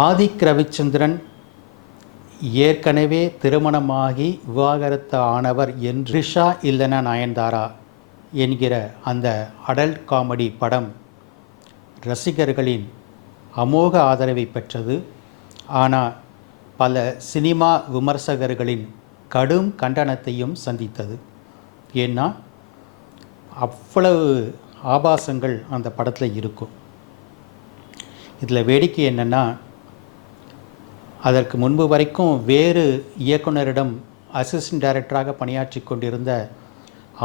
ஆதிக் ரவிச்சந்திரன் ஏற்கனவே திருமணமாகி விவாகரத்து ஆனவர் என்று ரிஷா இல்லனா நயன்தாரா என்கிற அந்த அடல்ட் காமெடி படம் ரசிகர்களின் அமோக ஆதரவை பெற்றது. ஆனால் பல சினிமா விமர்சகர்களின் கடும் கண்டனத்தையும் சந்தித்தது. ஏன்னா அவ்வளவு ஆபாசங்கள் அந்த படத்தில் இருக்கும். இதில் வேடிக்கை என்னென்னா அதற்கு முன்பு வரைக்கும் வேறு இயக்குனரிடம் அசிஸ்டன்ட் டைரக்டராக பணியாற்றி கொண்டிருந்த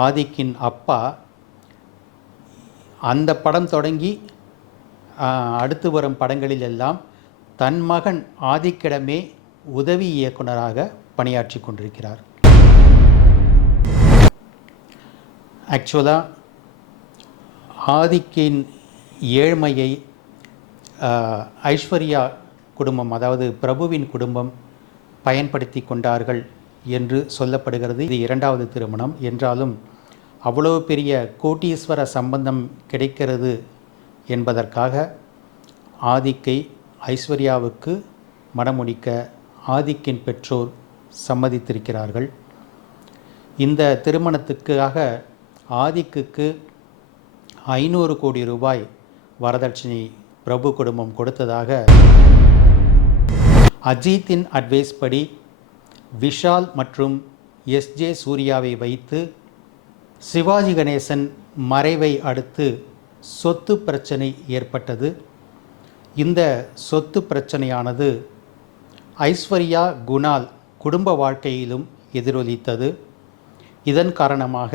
ஆதிக்கின் அப்பா அந்த படம் தொடங்கி அடுத்து வரும் படங்களில் எல்லாம் தன் மகன் ஆதிக்கிடமே உதவி இயக்குனராக பணியாற்றி கொண்டிருக்கிறார். ஆக்சுவலாக ஆதிக்கின் ஏழ்மையை ஐஸ்வர்யா குடும்பம் அதாவது பிரபுவின் குடும்பம் பயன்படுத்தி கொண்டார்கள் என்று சொல்லப்படுகிறது. இது இரண்டாவது திருமணம். என்றாலும் அவ்வளவு பெரிய கோட்டீஸ்வர சம்பந்தம் கிடைக்கிறது என்பதற்காக ஆதிக்கை ஐஸ்வர்யாவுக்கு மணமுடிக்க ஆதிக்கின் பெற்றோர் சம்மதித்திருக்கிறார்கள். இந்த திருமணத்துக்காக ஆதிக்குக்கு ஐநூறு கோடி ரூபாய் வரதட்சணை பிரபு குடும்பம் கொடுத்ததாக அஜித்தின் அட்வைஸ் படி விஷால் மற்றும் எஸ்ஜே சூர்யாவை வைத்து சிவாஜி கணேசன் மறைவை அடுத்து சொத்து பிரச்சனை ஏற்பட்டது. இந்த சொத்து பிரச்சனையானது ஐஸ்வர்யா குணால் குடும்ப வாழ்க்கையிலும் எதிரொலித்தது. இதன் காரணமாக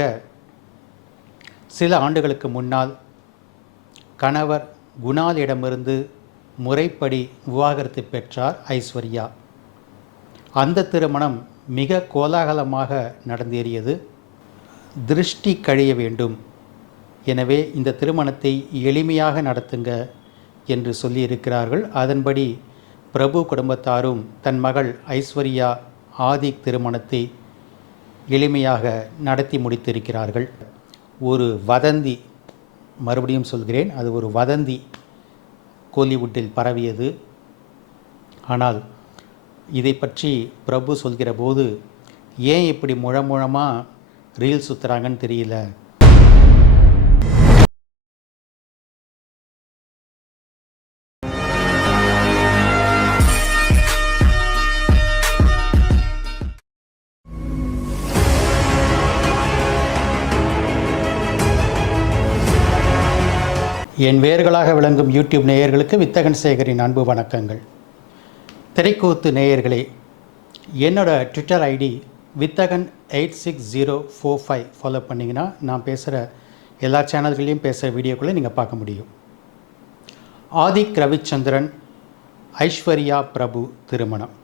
சில ஆண்டுகளுக்கு முன்னால் கணவர் குணாலிடமிருந்து முறைப்படி விவாகரத்து பெற்றார் ஐஸ்வர்யா. அந்த திருமணம் மிக கோலாகலமாக நடந்தேறியது. திருஷ்டி கழிய வேண்டும். எனவே இந்த திருமணத்தை எளிமையாக நடத்துங்க என்று சொல்லியிருக்கிறார்கள். அதன்படி பிரபு குடும்பத்தாரும் தன் மகள் ஐஸ்வர்யா ஆதிக் திருமணத்தை எளிமையாக நடத்தி முடித்திருக்கிறார்கள். ஒரு வதந்தி மறுபடியும் சொல்கிறேன் அது ஒரு வதந்தி. கோலிவுட்டில் பரவியது. ஆனால் இதை பற்றி பிரபு சொல்கிற போது ஏன் இப்படி முழமுழமாக ரீல் சுற்றுறாங்கன்னு தெரியல. என் வேர்களாக விளங்கும் யூடியூப் நேயர்களுக்கு வித்தகன் சேகரின் அன்பு வணக்கங்கள். திரைக்கூத்து நேயர்களே என்னோடய Twitter ID Vithagan eight six zero four five follow பண்ணிங்கன்னா நான் பேசுகிற எல்லா சேனல்களையும் பேசுகிற வீடியோக்களை நீங்கள் பார்க்க முடியும். ஆதிக் ரவிச்சந்திரன் ஐஸ்வர்யா பிரபு திருமணம்.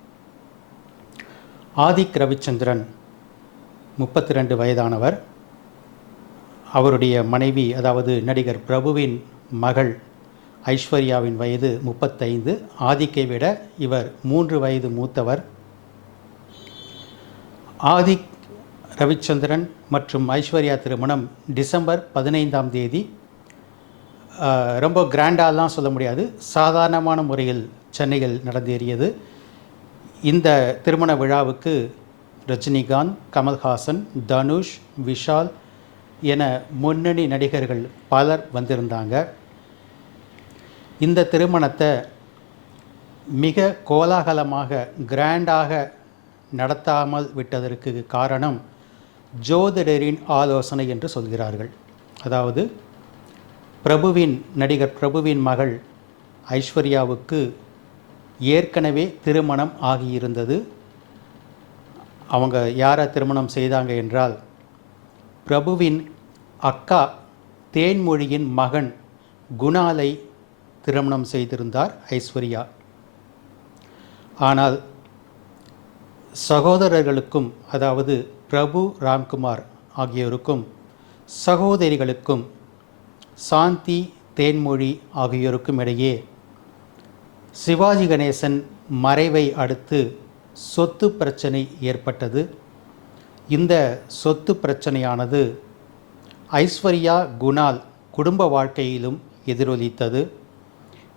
ஆதிக் ரவிச்சந்திரன் முப்பத்தி ரெண்டு வயதானவர். அவருடைய மனைவி அதாவது நடிகர் பிரபுவின் மகள் ஐஸ்வர்யாவின் வயது முப்பத்தைந்து. ஆதிக்கை விட இவர் மூன்று வயது மூத்தவர். ஆதிக் ரவிச்சந்திரன் மற்றும் ஐஸ்வர்யா திருமணம் டிசம்பர் பதினைந்தாம் தேதி. ரொம்ப கிராண்டாலாம் சொல்ல முடியாது. சாதாரணமான முறையில் சென்னையில் நடந்தேறியது. இந்த திருமண விழாவுக்கு ரஜினிகாந்த் கமல்ஹாசன் தனுஷ் விஷால் என முன்னணி நடிகர்கள் பலர் வந்திருந்தாங்க. இந்த திருமணத்தை மிக கோலாகலமாக கிராண்டாக நடத்தாமல் விட்டதற்கு காரணம் ஜோதிடரின் ஆலோசனை என்று சொல்கிறார்கள். அதாவது பிரபுவின் நடிகர் பிரபுவின் மகள் ஐஸ்வர்யாவுக்கு ஏற்கனவே திருமணம் ஆகியிருந்தது. அவங்க யாரை திருமணம் செய்தாங்க என்றால் பிரபுவின் அக்கா தேன்மொழியின் மகன் குணாலை திருமணம் செய்திருந்தார் ஐஸ்வர்யா. ஆனால் சகோதரர்களுக்கும் அதாவது பிரபு ராம்குமார் ஆகியோருக்கும் சகோதரிகளுக்கும் சாந்தி தேன்மொழி ஆகியோருக்கும் இடையே சிவாஜி கணேசன் மறைவை அடுத்து சொத்து பிரச்சனை ஏற்பட்டது. இந்த சொத்து பிரச்சனையானது ஐஸ்வர்யா குணால் குடும்ப வாழ்க்கையிலும் எதிரொலித்தது.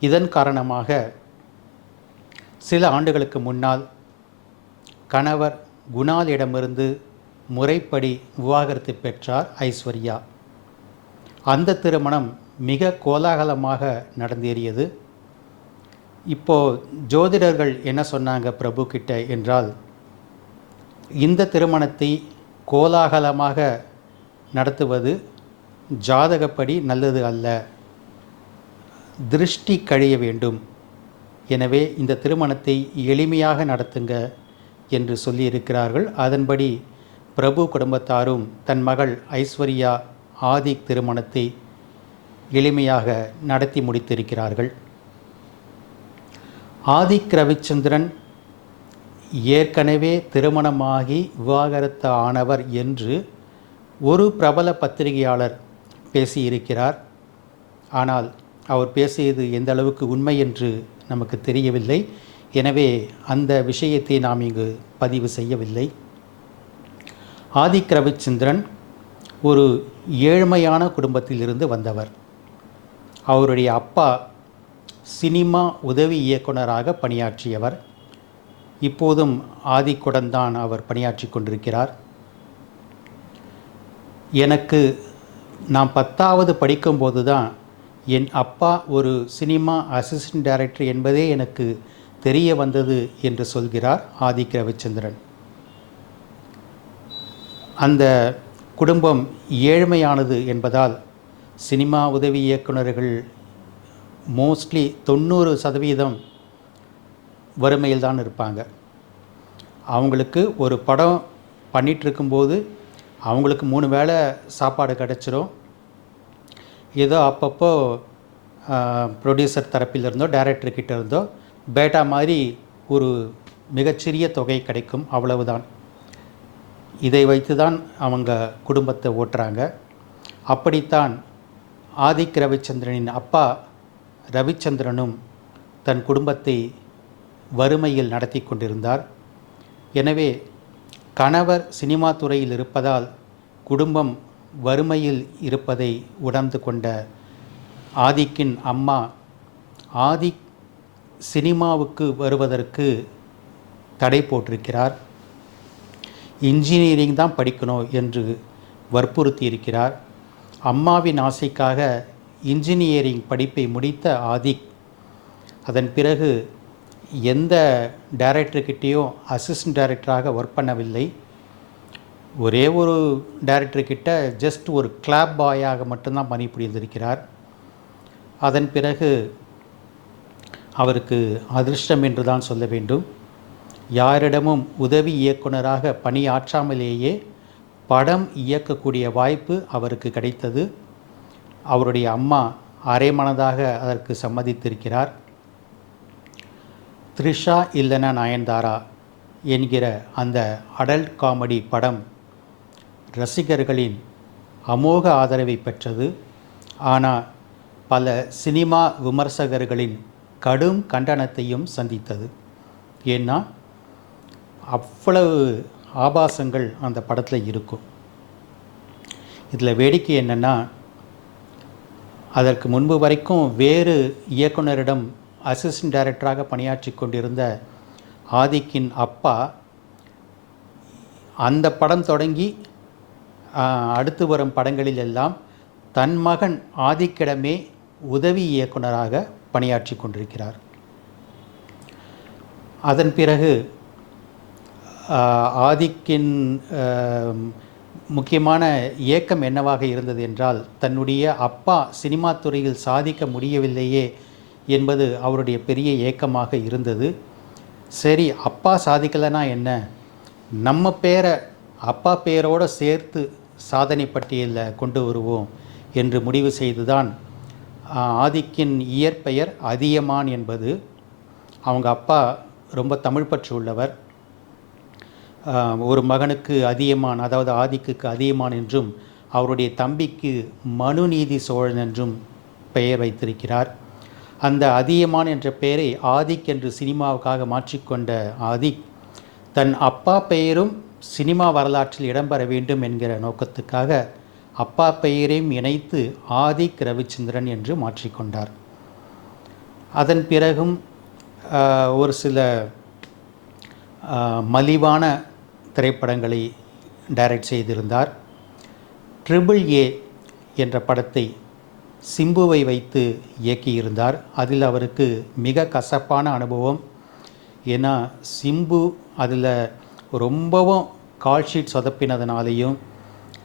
இதன் காரணமாக சில ஆண்டுகளுக்கு முன்னால் கணவர் குணாலிடமிருந்து முறைப்படி விவாகரத்து பெற்றார் ஐஸ்வர்யா. அந்த திருமணம் மிக கோலாகலமாக நடந்தேறியது. இப்போ ஜோதிடர்கள் என்ன சொன்னாங்க பிரபு கிட்ட என்றால் இந்த திருமணத்தை கோலாகலமாக நடத்துவது ஜாதகப்படி நல்லது அல்ல. திருஷ்டி கழிய வேண்டும். எனவே இந்த திருமணத்தை எளிமையாக நடத்துங்க என்று சொல்லியிருக்கிறார்கள். அதன்படி பிரபு குடும்பத்தாரும் தன் மகள் ஐஸ்வர்யா ஆதிக் திருமணத்தை எளிமையாக நடத்தி முடித்திருக்கிறார்கள். ஆதிக் ரவிச்சந்திரன் ஏற்கனவே திருமணமாகி விவாகரத்து ஆனவர் என்று ஒரு பிரபல பத்திரிகையாளர் பேசியிருக்கிறார். ஆனால் அவர் பேசியது எந்த அளவுக்கு உண்மை என்று நமக்கு தெரியவில்லை. எனவே அந்த விஷயத்தை நாம் இங்கு பதிவு செய்யவில்லை. ஆதிக் ரவிச்சந்திரன் ஒரு ஏழ்மையான குடும்பத்திலிருந்து வந்தவர். அவருடைய அப்பா சினிமா உதவி இயக்குனராக பணியாற்றியவர். இப்போதும் ஆதிக்குடன் தான் அவர் பணியாற்றி கொண்டிருக்கிறார். எனக்கு நான் பத்தாவது படிக்கும்போது தான் என் அப்பா ஒரு சினிமா அசிஸ்டன்ட் டைரக்டர் என்பதே எனக்கு தெரிய வந்தது என்று சொல்கிறார் ஆதிக் ரவிச்சந்திரன் அந்த குடும்பம் ஏழ்மையானது என்பதால் சினிமா உதவி இயக்குனர்கள் மோஸ்ட்லி தொண்ணூறு சதவீதம் வறுமையில் தான் இருப்பாங்க. அவங்களுக்கு ஒரு படம் பண்ணிகிட்ருக்கும்போது அவங்களுக்கு மூணு வேளை சாப்பாடு கிடச்சிரும். ஏதோ அப்பப்போ ப்ரொடியூசர் தரப்பிலிருந்தோ டைரக்டர்கிட்ட இருந்தோ பேட்டா மாதிரி ஒரு மிகச்சிறிய தொகை கிடைக்கும் அவ்வளவுதான். இதை வைத்து தான் அவங்க குடும்பத்தை ஓட்டுறாங்க. அப்படித்தான் ஆதிக் ரவிச்சந்திரனின் அப்பா ரவிச்சந்திரனும் தன் குடும்பத்தை வறுமையில் நடத்தி கொண்டிருந்தார். எனவே கணவர் சினிமா துறையில் இருப்பதால் குடும்பம் வறுமையில் இருப்பதை உணர்ந்து கொண்ட ஆதிக்கின் அம்மா ஆதிக் சினிமாவுக்கு வருவதற்கு தடை போட்டிருக்கிறார். இன்ஜினியரிங் தான் படிக்கணும் என்று வற்புறுத்தி இருக்கிறார் அம்மாவின் ஆசைக்காக இன்ஜினியரிங் படிப்பை முடித்த ஆதிக் அதன் பிறகு எந்த டைரக்டர்கிட்டேயும் அசிஸ்டன்ட் டைரக்டராக ஒர்க் பண்ணவில்லை. ஒரே ஒரு டைரக்டர்கிட்ட ஜஸ்ட் ஒரு கிளாப் பாயாக மட்டும்தான் பணிபுரிந்திருக்கிறார் அதன் பிறகு அவருக்கு அதிர்ஷ்டம் என்று தான் சொல்ல வேண்டும். யாரிடமும் உதவி இயக்குனராக பணியாற்றாமலேயே படம் இயக்கக்கூடிய வாய்ப்பு அவருக்கு கிடைத்தது. அவருடைய அம்மா அரைமனதாக அதற்கு சம்மதித்திருக்கிறார். த்ரிஷா இல்லைனா நயன்தாரா என்கிற அந்த அடல்ட் காமெடி படம் ரசிகர்களின் அமோக ஆதரவை பெற்றது. ஆனால் பல சினிமா விமர்சகர்களின் கடும் கண்டனத்தையும் சந்தித்தது. ஏன்னா அவ்வளவு ஆபாசங்கள் அந்த படத்தில் இருக்கும். இதில் வேடிக்கை என்னென்னா அதற்கு முன்பு வரைக்கும் வேறு இயக்குனரிடம் அசிஸ்டன்ட் டைரக்டராக பணியாற்றி கொண்டிருந்த ஆதிக்கின் அப்பா அந்த படம் தொடங்கி அடுத்து வரும் படங்களில் எல்லாம் தன் மகன் ஆதிக்கிடமே உதவி இயக்குனராக பணியாற்றி கொண்டிருக்கிறார். அதன் பிறகு ஆதிக்கின் முக்கியமான இயக்கம் என்னவாக இருந்தது என்றால் தன்னுடைய அப்பா சினிமா துறையில் சாதிக்க முடியவில்லையே என்பது அவருடைய பெரிய ஏக்கமாக இருந்தது. சரி அப்பா சாதிக்கலைன்னா என்ன? நம்ம பேரை அப்பா பேரோடு சேர்த்து சாதனை பட்டியலில் கொண்டு வருவோம் என்று முடிவு செய்துதான் ஆதிக்கின் இயற்பெயர் அதியமான் என்பது. அவங்க அப்பா ரொம்ப தமிழ் பற்று உள்ளவர். ஒரு மகனுக்கு அதியமான் அதாவது ஆதிக்குக்கு அதியமான் என்றும் அவருடைய தம்பிக்கு மனுநீதி சோழன் என்றும் பெயர் வைத்திருக்கிறார். அந்த அதியமான் என்ற பெயரை ஆதிக் என்று சினிமாவுக்காக மாற்றிக்கொண்ட ஆதிக் தன் அப்பா பெயரும் சினிமா வரலாற்றில் இடம்பெற வேண்டும் என்கிற நோக்கத்துக்காக அப்பா பெயரையும் இணைத்து ஆதிக் ரவிச்சந்திரன் என்று மாற்றிக்கொண்டார் அதன் பிறகும் ஒரு சில மலிவான திரைப்படங்களை டைரக்ட் செய்திருந்தார். ட்ரிபிள் ஏ என்ற படத்தை சிம்புவை வைத்து இயக்கியிருந்தார். அதில் அவருக்கு மிக கசப்பான அனுபவம். ஏன்னா சிம்பு அதில் ரொம்பவும் கால் ஷீட் சொதப்பினதுனாலையும்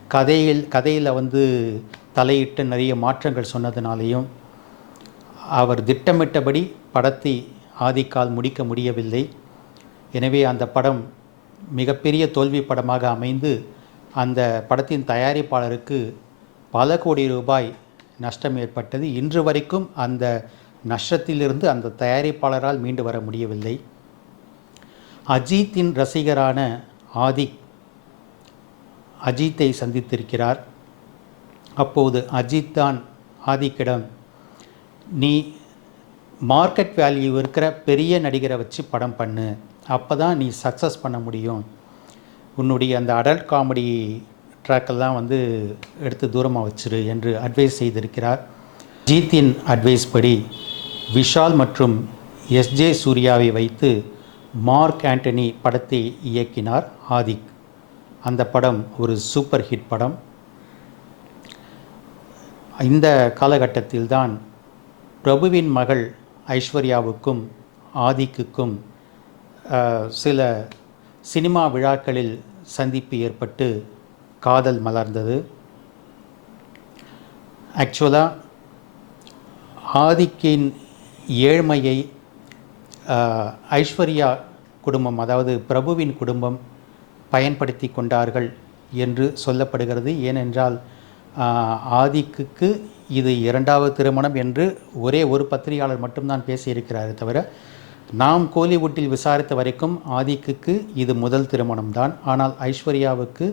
கதையில் கதையில் வந்து தலையிட்டு நிறைய மாற்றங்கள் சொன்னதுனாலையும் அவர் திட்டமிட்டபடி படத்தை ஆதிக்கால் முடிக்க முடியவில்லை. எனவே அந்த படம் மிகப்பெரிய தோல்வி படமாக அமைந்து அந்த படத்தின் தயாரிப்பாளருக்கு பல கோடி ரூபாய் நஷ்டம் ஏற்பட்டது. இன்று வரைக்கும் அந்த நஷ்டத்திலிருந்து அந்த தயாரிப்பாளரால் மீண்டு வர முடியவில்லை. அஜித்தின் ரசிகரான ஆதிக் அஜித்தை சந்தித்திருக்கிறார். அப்போது அஜித் தான் ஆதிக்கிடம் நீ மார்க்கெட் வேல்யூ இருக்கிற பெரிய நடிகரை வச்சு படம் பண்ணு. அப்போ தான் நீ சக்ஸஸ் பண்ண முடியும். உன்னுடைய அந்த அடல்ட் காமெடி ட்ராக்கெல்லாம் வந்து எடுத்து தூரமாக வச்சிரு என்று அட்வைஸ் செய்திருக்கிறார். ஜீத்தின் அட்வைஸ் படி விஷால் மற்றும் எஸ்ஜே சூர்யாவை வைத்து மார்க் ஆண்டனி படத்தை இயக்கினார் ஆதிக் அந்த படம் ஒரு சூப்பர் ஹிட் படம். இந்த காலகட்டத்தில்தான் பிரபுவின் மகள் ஐஸ்வர்யாவுக்கும் ஆதிக்குக்கும் சில சினிமா விழாக்களில் சந்திப்பு ஏற்பட்டு காதல் மலர்ந்தது. ஆக்சுவலாக ஆதிக்கின் ஏழ்மையை ஐஸ்வர்யா குடும்பம் அதாவது பிரபுவின் குடும்பம் பயன்படுத்தி கொண்டார்கள் என்று சொல்லப்படுகிறது. ஏனென்றால் ஆதிக்குக்கு இது இரண்டாவது திருமணம் என்று ஒரே ஒரு பத்திரிகையாளர் மட்டும்தான் பேசியிருக்கிறாரே தவிர நாம் கோலிவுட்டில் விசாரித்த வரைக்கும் ஆதிக்குக்கு இது முதல் திருமணம்தான் ஆனால் ஐஸ்வர்யாவுக்கு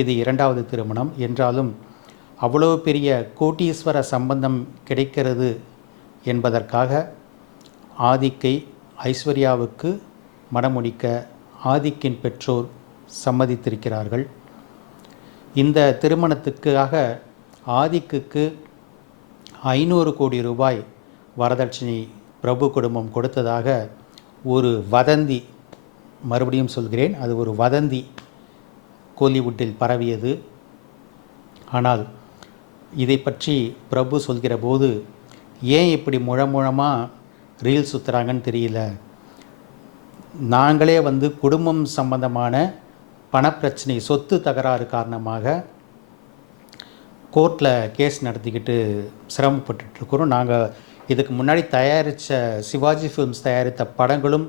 இது இரண்டாவது திருமணம். என்றாலும் அவ்வளவு பெரிய கோட்டீஸ்வர சம்பந்தம் கிடைக்கிறது என்பதற்காக ஆதிக்கை ஐஸ்வர்யாவுக்கு மணமுடிக்க ஆதிக்கின் பெற்றோர் சம்மதித்திருக்கிறார்கள். இந்த திருமணத்துக்காக ஆதிக்குக்கு ஐநூறு கோடி ரூபாய் வரதட்சணை பிரபு குடும்பம் கொடுத்ததாக ஒரு வதந்தி மறுபடியும் சொல்கிறேன் அது ஒரு வதந்தி கோலிவுட்டில் பரவியது. ஆனால் இதை பற்றி பிரபு சொல்கிற போது ஏன் இப்படி முழமுழமாக ரீல் சுற்றுறாங்கன்னு தெரியல. நாங்களே வந்து குடும்பம் சம்பந்தமான பணப்பிரச்சனை சொத்து தகராறு காரணமாக கோர்ட்டில் கேஸ் நடத்திக்கிட்டு சிரமப்பட்டுட்டு இருக்கிறோம். நாங்கள் இதுக்கு முன்னாடி தயாரித்த சிவாஜி ஃபிலிம்ஸ் தயாரித்த படங்களும்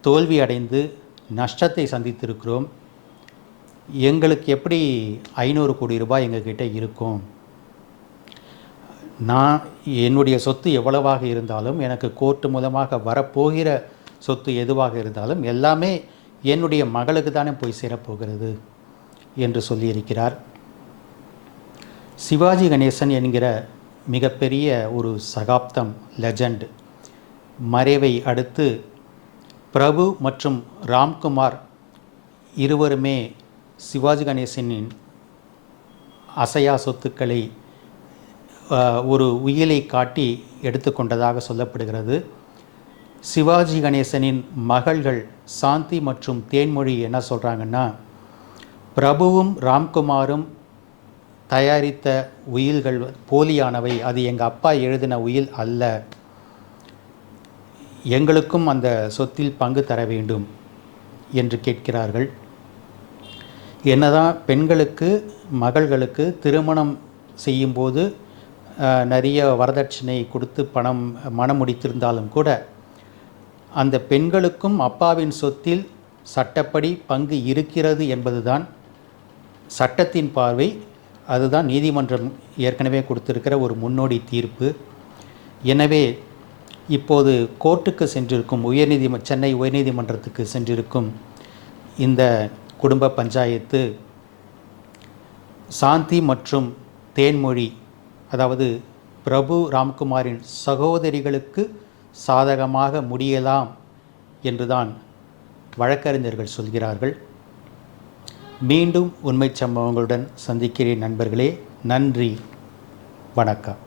தோல்வி அடைந்து நஷ்டத்தை சந்தித்திருக்கிறோம். எங்களுக்கு எப்படி ஐநூறு கோடி ரூபாய் எங்ககிட்ட இருக்கும்? நான் என்னுடைய சொத்து எவ்வளவாக இருந்தாலும் எனக்கு கோர்ட்டு மூலமாக வரப்போகிற சொத்து எதுவாக இருந்தாலும் எல்லாமே என்னுடைய மகளுக்கு தானே போய் சேரப்போகிறது என்று சொல்லியிருக்கிறார். சிவாஜி கணேசன் என்கிற மிகப்பெரிய ஒரு சகாப்தம் லெஜண்ட் மறைவை அடுத்து பிரபு மற்றும் ராம்குமார் இருவருமே சிவாஜி கணேசனின் அசையா சொத்துக்களை ஒரு உயிலை காட்டி எடுத்துக்கொண்டதாக சொல்லப்படுகிறது. சிவாஜி கணேசனின் மகள்கள் சாந்தி மற்றும் தேன்மொழி என்ன சொல்கிறாங்கன்னா பிரபுவும் ராம்குமாரும் தயாரித்த உயில்கள் போலியானவை. அது எங்கள் அப்பா எழுதின உயில் அல்ல. எங்களுக்கும் அந்த சொத்தில் பங்கு தர வேண்டும் என்று கேட்கிறார்கள். என்னதான் பெண்களுக்கு மகள்களுக்கு திருமணம் செய்யும்போது போது நிறைய வரதட்சணை கொடுத்து பணம் மனம் முடித்திருந்தாலும் கூட அந்த பெண்களுக்கும் அப்பாவின் சொத்தில் சட்டப்படி பங்கு இருக்கிறது என்பதுதான் சட்டத்தின் பார்வை. அதுதான் நீதிமன்றம் ஏற்கனவே கொடுத்திருக்கிற ஒரு முன்னோடி தீர்ப்பு. எனவே இப்போது கோர்ட்டுக்கு சென்றிருக்கும் உயர்நீதி சென்னை உயர்நீதிமன்றத்துக்கு சென்றிருக்கும் இந்த குடும்ப பஞ்சாயத்து சாந்தி மற்றும் தேன்மொழி அதாவது பிரபு ராம்குமாரின் சகோதரிகளுக்கு சாதகமாக முடியலாம் என்றுதான் வழக்கறிஞர்கள் சொல்கிறார்கள். மீண்டும் உண்மை சம்பவங்களுடன் சந்திக்கிறேன் நண்பர்களே. நன்றி. வணக்கம்.